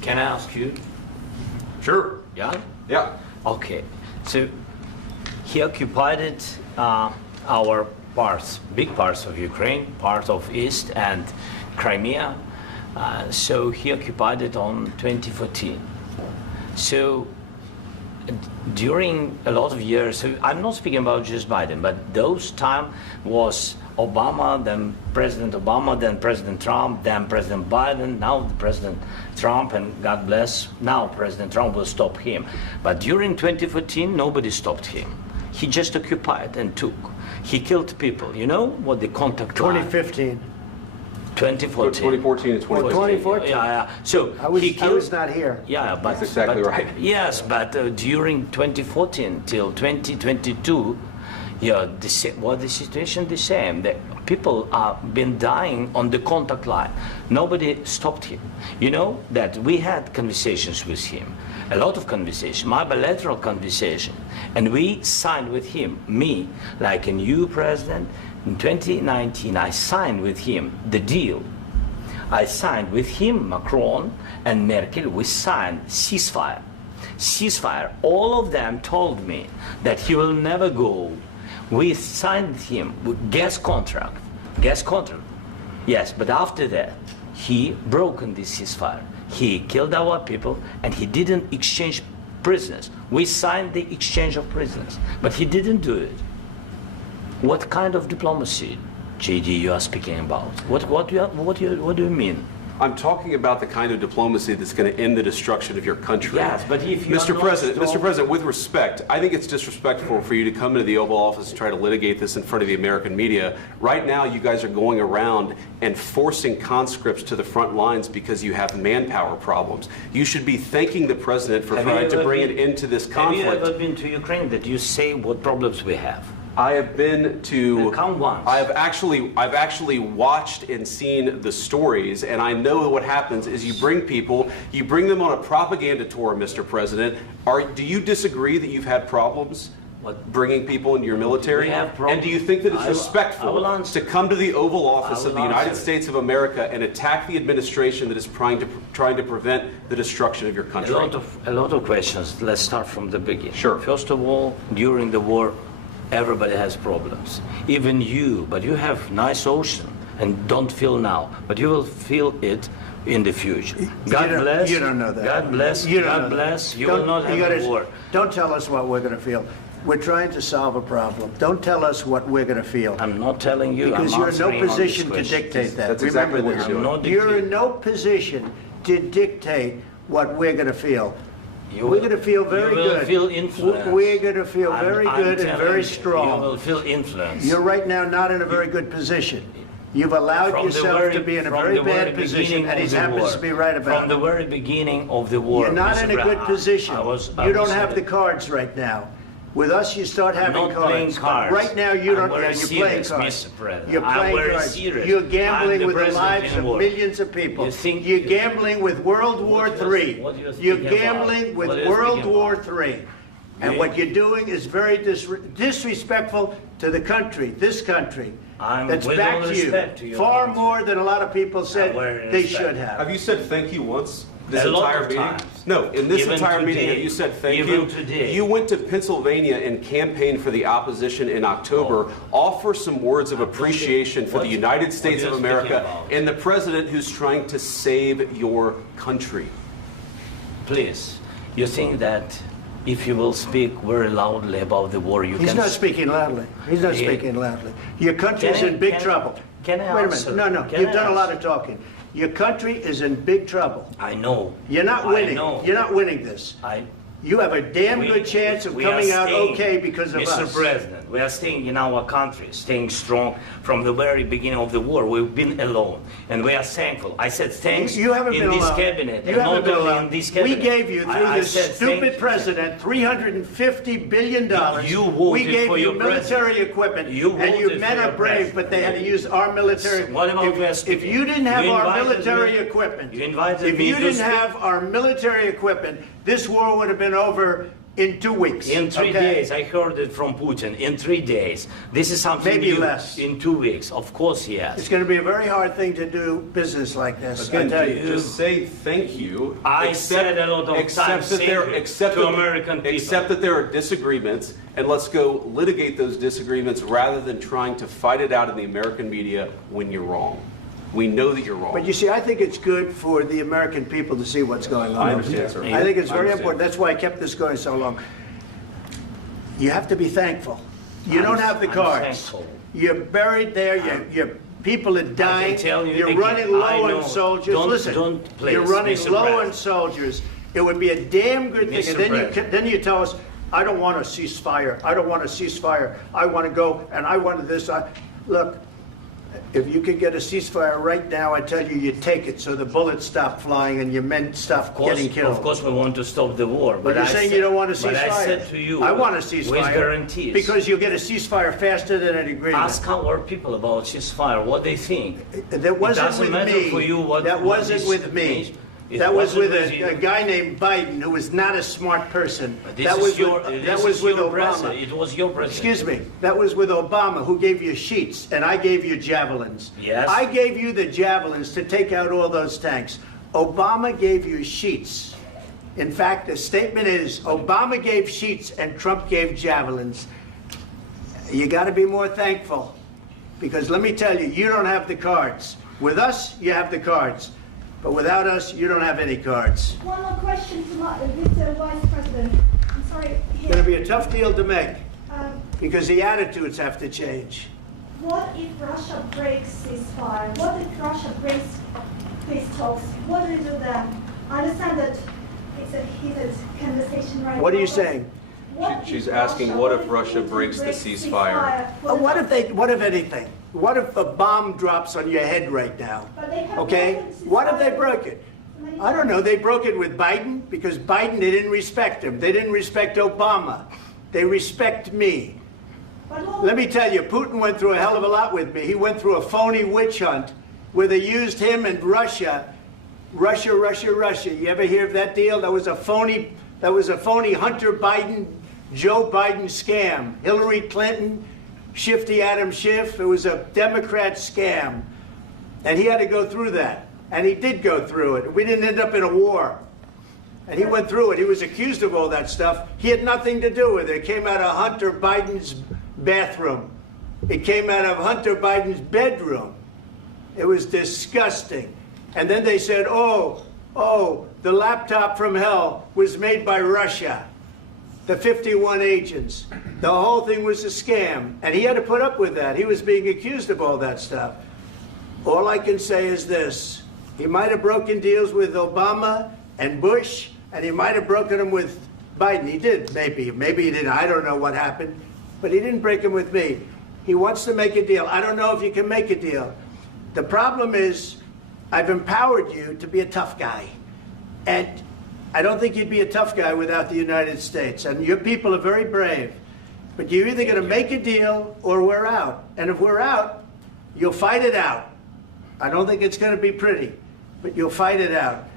Can I ask you? Sure. Yeah? Yeah. Okay. So he occupied it, our parts, big parts of Ukraine, part of East and Crimea. So he occupied it on 2014. So during a lot of years, so I'm not speaking about just Biden, but those time was Obama, then President Obama, then President Trump, then President Biden, now President Trump, and God bless, now President Trump will stop him. But during 2014, nobody stopped him. He just occupied and took. He killed people. You know what the contact line? 2015. 2014. 2014 and 2015. 2014. Yeah. So I was, he killed, I was not here. Yeah, but That's exactly right. Yes, but during 2014 till 2022, yeah, the situation the same. The people have been dying on the contact line. Nobody stopped him. You know that we had conversations with him, a lot of conversation, my bilateral conversation, and we signed with him, me, like a new president. In 2019, I signed with him the deal. I signed with him, Macron and Merkel, we signed ceasefire. Ceasefire. All of them told me that he will never go. We signed him with gas contract. Gas contract. Yes, but after that, he broken this ceasefire. He killed our people and he didn't exchange prisoners. We signed the exchange of prisoners, but he didn't do it. What kind of diplomacy, JD, you are speaking about? What do you mean? I'm talking about the kind of diplomacy that's going to end the destruction of your country. Yes, but if you Mr. President, with respect, I think it's disrespectful for you to come into the Oval Office and try to litigate this in front of the American media. Right now, you guys are going around and forcing conscripts to the front lines because you have manpower problems. You should be thanking the president for trying to bring an end to this conflict. Have you ever been to Ukraine that you say what problems we have? I have been to. Count once. I've actually watched and seen the stories, and I know what happens is you bring people, you bring them on a propaganda tour, Mr. President. Do you disagree that you've had problems bringing people into your military? We have problems. And do you think that it's respectful to come to the Oval Office of the United States of America and attack the administration that is trying to prevent the destruction of your country? A lot of questions. Let's start from the beginning. Sure. First of all, during the war, everybody has problems, even you, but you have nice ocean and don't feel now, but you will feel it in the future. God bless. You don't know that. God bless. You God bless. You will not have a war. Don't tell us what we're going to feel. We're trying to solve a problem. Don't tell us what we're going to feel. I'm not telling you. Because you're in no position to dictate that. That's exactly what you're doing. You're in no position to dictate what we're going to feel. We're going to feel very good. You will feel influence. We're going to feel very good and very strong. You will feel influence. You're right now not in a very good position. You've allowed yourself to be in a very bad position, and he happens to be right about it. From the very beginning of the war. You're not in a good position. You don't have the cards right now. With us, you start having cards. Cards. Right now, you don't. You're playing cards. You're playing cards. You're gambling with the lives of millions of people. You're gambling with World War III. You're gambling with World War III. And what you're doing is very disrespectful to the country, this country, that's back to you, far more than a lot of people said they should have. Have you said thank you once? This entire meeting? No, in this entire meeting, have you said thank you? You went to Pennsylvania and campaigned for the opposition in October. Offer some words of appreciation for the United States of America and the president who's trying to save your country. Please, you think that if you will speak very loudly about the war, you can... He's not speaking loudly. He's not speaking loudly. Your country's in big trouble. Can I Wait a minute. No, you've done a lot of talking. Your country is in big trouble. I know. You're not winning. You're not winning this. You have a damn good chance of coming out okay because of us. Mr. President, we are staying in our country, staying strong from the very beginning of the war. We've been alone, and we are thankful. I said thanks in this cabinet, and not only in this cabinet. We gave you, through this stupid president, $350 billion. We gave you military equipment, and your men are brave, but they had to use our military. If you didn't have our military equipment, this war would have been over in 2 weeks. In 3 days, I heard it from Putin. In 3 days, this is something maybe new. Less. In 2 weeks, of course, yes. It's going to be a very hard thing to do business like this. Again, I tell you. just say thank you. I said a lot of times to American people. Accept that there are disagreements, and let's go litigate those disagreements rather than trying to fight it out in the American media when you're wrong. We know that you're wrong. But you see, I think it's good for the American people to see what's going on. I understand, sir. I think it's very important. That's why I kept this going so long. You have to be thankful. You don't have the cards. You're buried there. Your people are dying. You're running low on soldiers. Listen, you're running low on soldiers. It would be a damn good thing. And then you tell us, I don't want a ceasefire. I don't want a ceasefire. I want to go and I want this. Look. If you could get a ceasefire right now, I tell you, you take it so the bullets stop flying and your men stop getting killed. Of course, we want to stop the war. But you're saying you don't want a ceasefire. But I said to you, I want a ceasefire. With guarantees. Because you'll get a ceasefire faster than an agreement. Ask our people about ceasefire, what they think. That wasn't with me. That wasn't with me. That was with a guy named Biden who was not a smart person. That was with Obama. It was your president. Excuse me. That was with Obama, who gave you sheets, and I gave you javelins. Yes. I gave you the javelins to take out all those tanks. Obama gave you sheets. In fact, the statement is Obama gave sheets and Trump gave javelins. You got to be more thankful, because let me tell you, you don't have the cards. With us, you have the cards. But without us, you don't have any cards. One more question to Mr. Vice President. I'm sorry. It's going to be a tough deal to make because the attitudes have to change. What if Russia breaks ceasefire? What if Russia breaks peace talks? What do you do then? I understand that it's a heated conversation right now. What are you saying? She's asking, what if Russia breaks the ceasefire? What if anything? What if a bomb drops on your head right now? Okay? What if they broke it? I don't know. They broke it with Biden because Biden, they didn't respect him. They didn't respect Obama. They respect me. Let me tell you, Putin went through a hell of a lot with me. He went through a phony witch hunt where they used him and Russia. Russia. You ever hear of that deal? That was a phony Hunter Biden, Joe Biden scam. Hillary Clinton, Shifty Adam Schiff. It was a Democrat scam. And he had to go through that. And he did go through it. We didn't end up in a war. And he went through it. He was accused of all that stuff. He had nothing to do with it. It came out of Hunter Biden's bathroom. It came out of Hunter Biden's bedroom. It was disgusting. And then they said, oh, the laptop from hell was made by Russia. The 51 agents. The whole thing was a scam. And he had to put up with that. He was being accused of all that stuff. All I can say is this. He might have broken deals with Obama and Bush, and he might have broken them with Biden. He did, maybe. Maybe he didn't. I don't know what happened. But he didn't break them with me. He wants to make a deal. I don't know if you can make a deal. The problem is, I've empowered you to be a tough guy. And I don't think you'd be a tough guy without the United States. And your people are very brave. But you're either going to make a deal or we're out. And if we're out, you'll fight it out. I don't think it's going to be pretty, but you'll fight it out.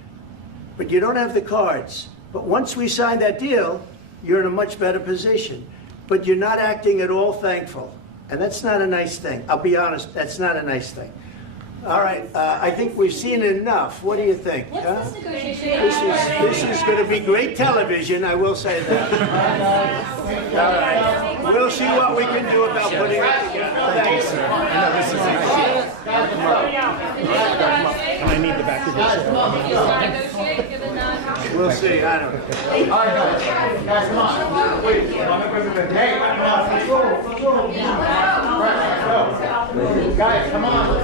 But you don't have the cards. But once we sign that deal, you're in a much better position. But you're not acting at all thankful. And that's not a nice thing. I'll be honest, that's not a nice thing. All right, I think we've seen enough. What do you think? What's this negotiation? This is going to be great television, I will say that. All right. We'll see what we can do about putting it together. Thank you, sir. I know this is and I need the back of the We'll see. I don't know. All right, guys, come on. Wait, hey, let's go. Guys, come on.